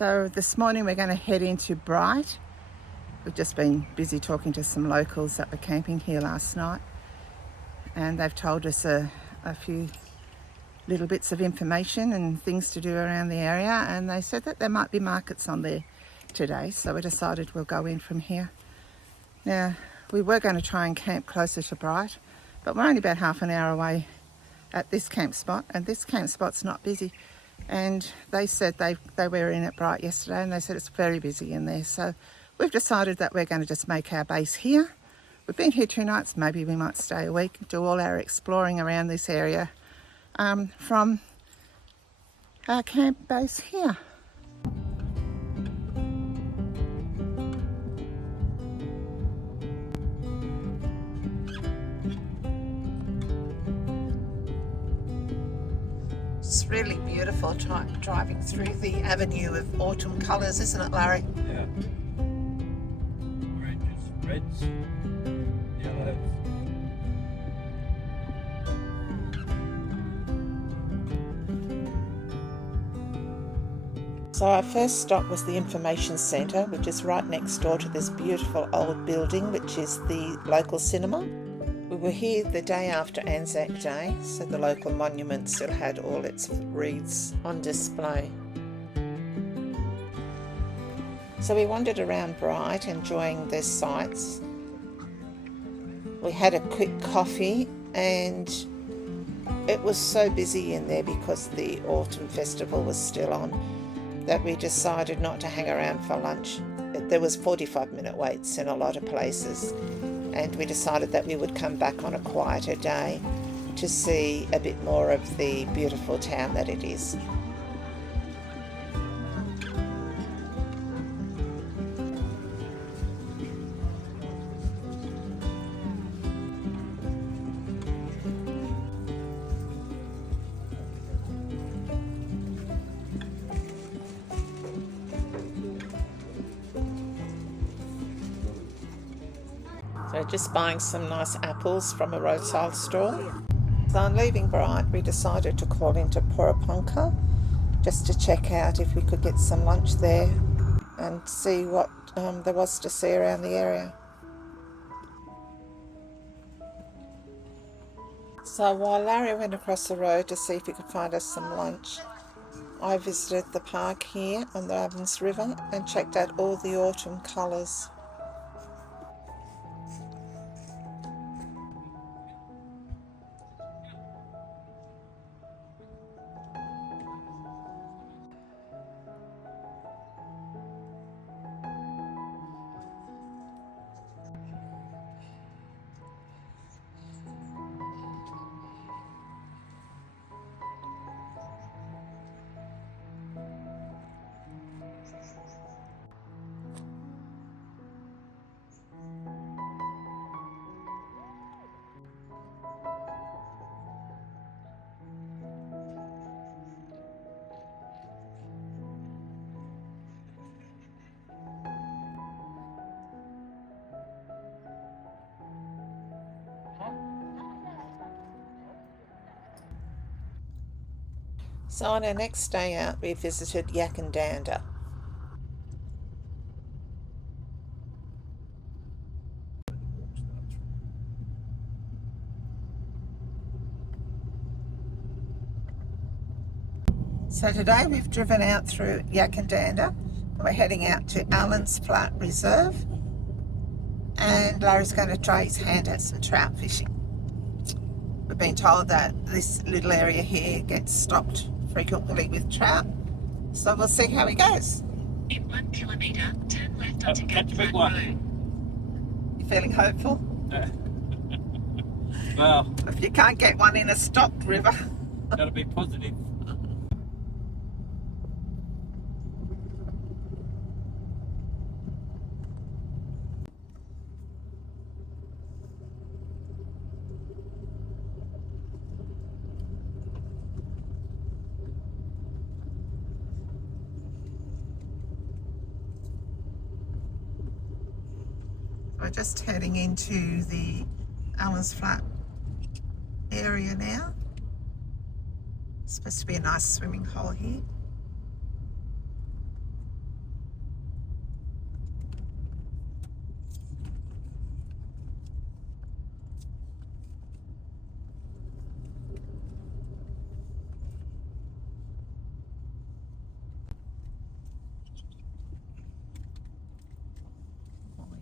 So this morning we're going to head into Bright. We've just been busy talking to some locals that were camping here last night, and they've told us a few little bits of information and things to do around the area, and they said that there might be markets on there today, so we decided we'll go in from here. Now, we were going to try and camp closer to Bright, but we're only about half an hour away at this camp spot, and this camp spot's not busy. And they said they were in at Bright yesterday, and they said it's very busy in there. So we've decided that we're going to just make our base here. We've been here 2 nights, maybe we might stay a week, do all our exploring around this area from our camp base here. It's really beautiful driving through the avenue of autumn colours, isn't it, Larry? Yeah. Oranges, reds, yellows. So our first stop was the information centre, which is right next door to this beautiful old building, which is the local cinema. We were here the day after Anzac Day, so the local monument still had all its wreaths on display. So we wandered around Bright, enjoying the sights. We had a quick coffee, and it was so busy in there because the autumn festival was still on that we decided not to hang around for lunch. There was 45-minute waits in a lot of places, and we decided that we would come back on a quieter day to see a bit more of the beautiful town that it is. So just buying some nice apples from a roadside stall. So on leaving Bright, we decided to call into Porepunkah just to check out if we could get some lunch there and see what there was to see around the area. So while Larry went across the road to see if he could find us some lunch, I visited the park here on the Allans River and checked out all the autumn colours. So on our next day out, we visited Yakandandah. So today we've driven out through Yakandandah, and we're heading out to Allans Flat Reserve, and Larry's going to try his hand at some trout fishing. We've been told that this little area here gets stocked frequently with trout, so we'll see how he goes. In 1 kilometre, turn left onto Catch Flat Road. You feeling hopeful? Well, If you can't get one in a stocked river. gotta be positive. We're just heading into the Allans Flat area now. It's supposed to be a nice swimming hole here.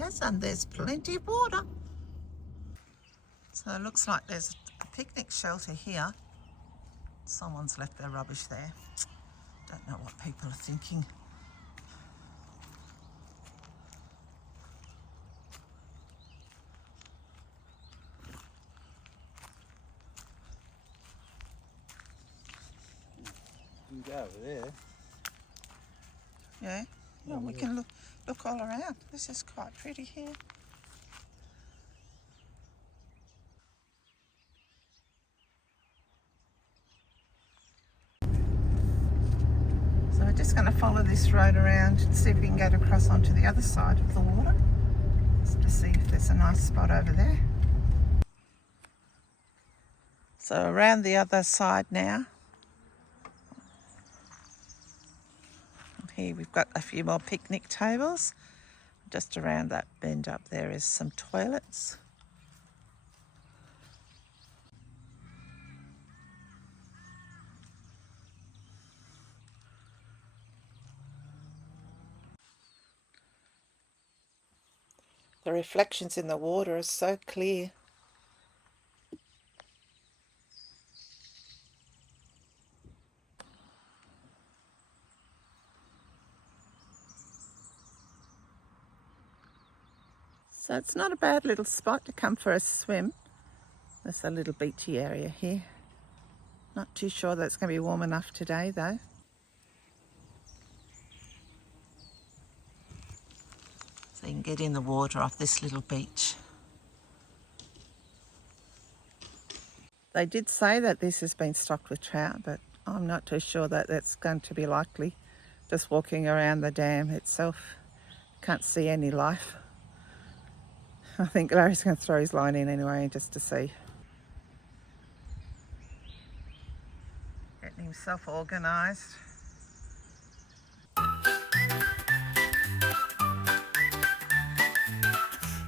Yes, and there's plenty of water. So it looks like there's a picnic shelter here. Someone's left their rubbish there. Don't know what people are thinking. You can go over there. Yeah, well, we can look all around. This is quite pretty here. So we're just going to follow this road around and see if we can get across onto the other side of the water, just to see if there's a nice spot over there. So around the other side now. Here we've got a few more picnic tables. Just around that bend up there is some toilets. The reflections in the water are so clear. So it's not a bad little spot to come for a swim. There's a little beachy area here. Not too sure that it's going to be warm enough today though. So you can get in the water off this little beach. They did say that this has been stocked with trout, but I'm not too sure that that's going to be likely. Just walking around the dam itself, can't see any life. I think Larry's going to throw his line in anyway just to see. Getting himself organised.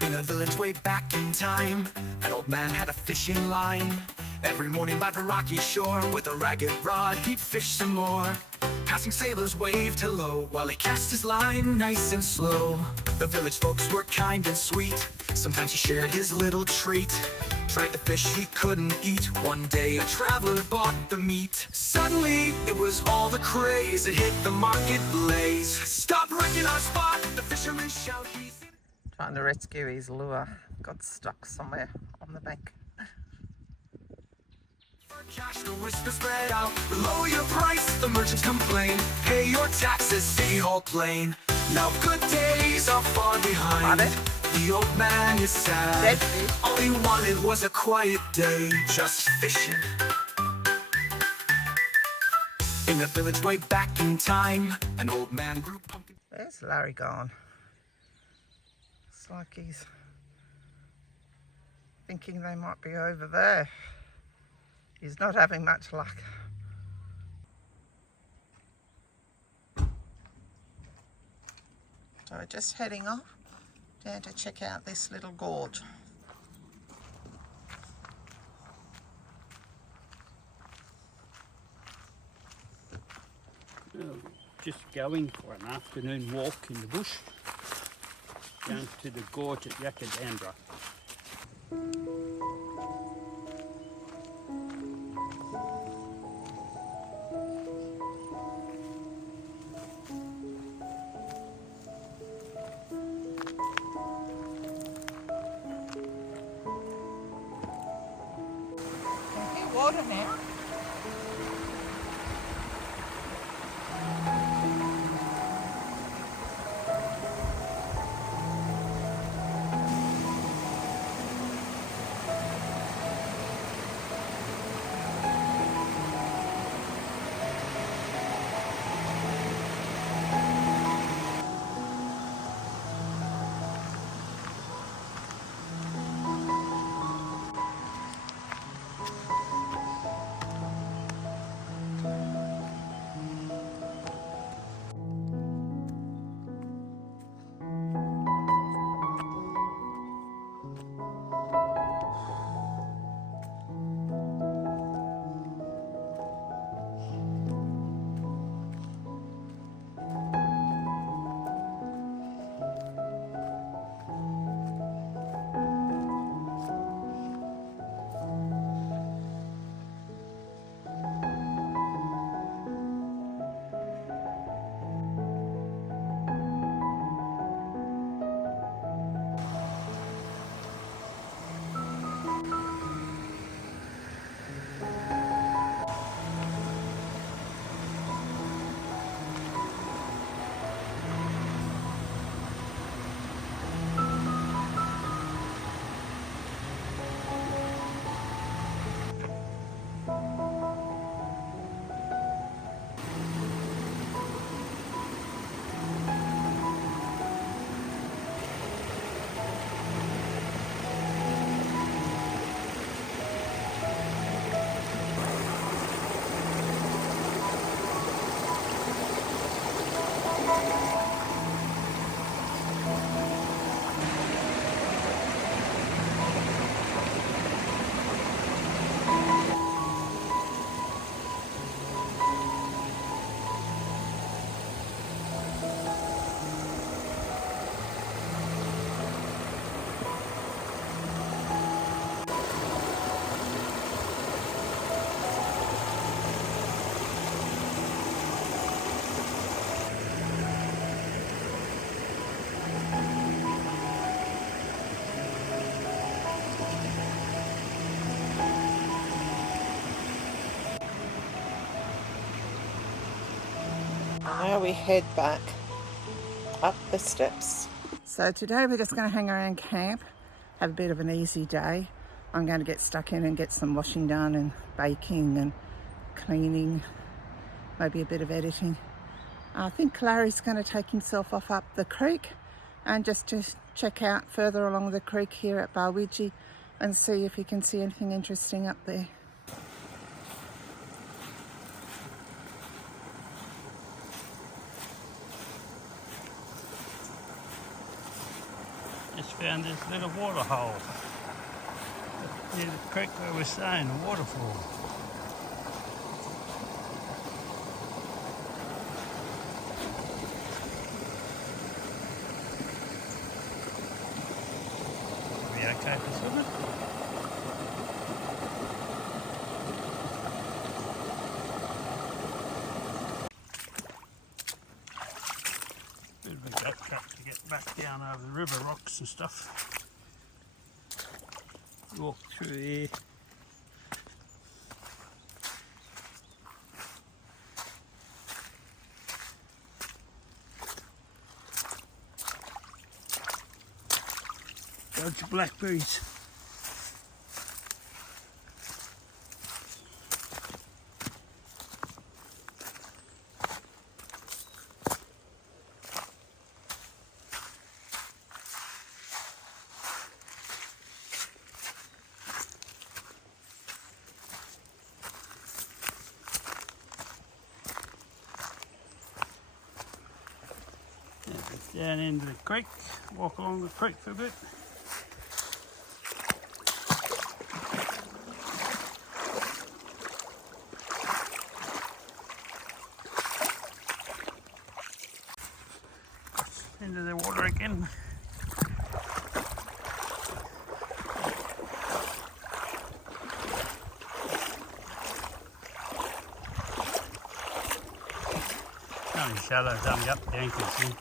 In a village way back in time, an old man had a fishing line. Every morning by the rocky shore, with a ragged rod he'd fish some more. Passing sailors waved hello, while he cast his line nice and slow. The village folks were kind and sweet, sometimes he shared his little treat. Tried the fish he couldn't eat, one day a traveler bought the meat. Suddenly it was all the craze, it hit the market blaze. Stop wrecking our spot, the fisherman shout, he's Trying to rescue his lure, got stuck somewhere on the bank. for cash, the whisper spread out. Below your price, the merchants complain. Pay your taxes, city hall plain. Now good days are far behind. Got it. The old man is sad. Dead fish. All he wanted was a quiet day, just fishing. In a village way back in time, an old man grew pumpkin. Where's Larry gone? It's like he's thinking they might be over there. He's not having much luck. So we're just heading off down to check out this little gorge. Just going for an afternoon walk in the bush down to the gorge at Yakandandah. Water now. And now we head back up the steps. So today we're just going to hang around camp, have a bit of an easy day. I'm going to get stuck in and get some washing done and baking and cleaning, maybe a bit of editing. I think Larry's going to take himself off up the creek and just to check out further along the creek here at Barwidgee and see if he can see anything interesting up there. Just found this little water hole near the creek where we're staying, a waterfall. Are we okay for swimming? Bit of a gut track to get back down over the river rocks and stuff. Walk through here. Dodge blackberries. Down into the creek, walk along the creek for a bit. Into the water again. Only shallow, it's only up the ankles here.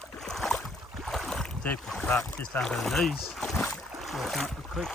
Deepest part just under the knees, walking up the creek.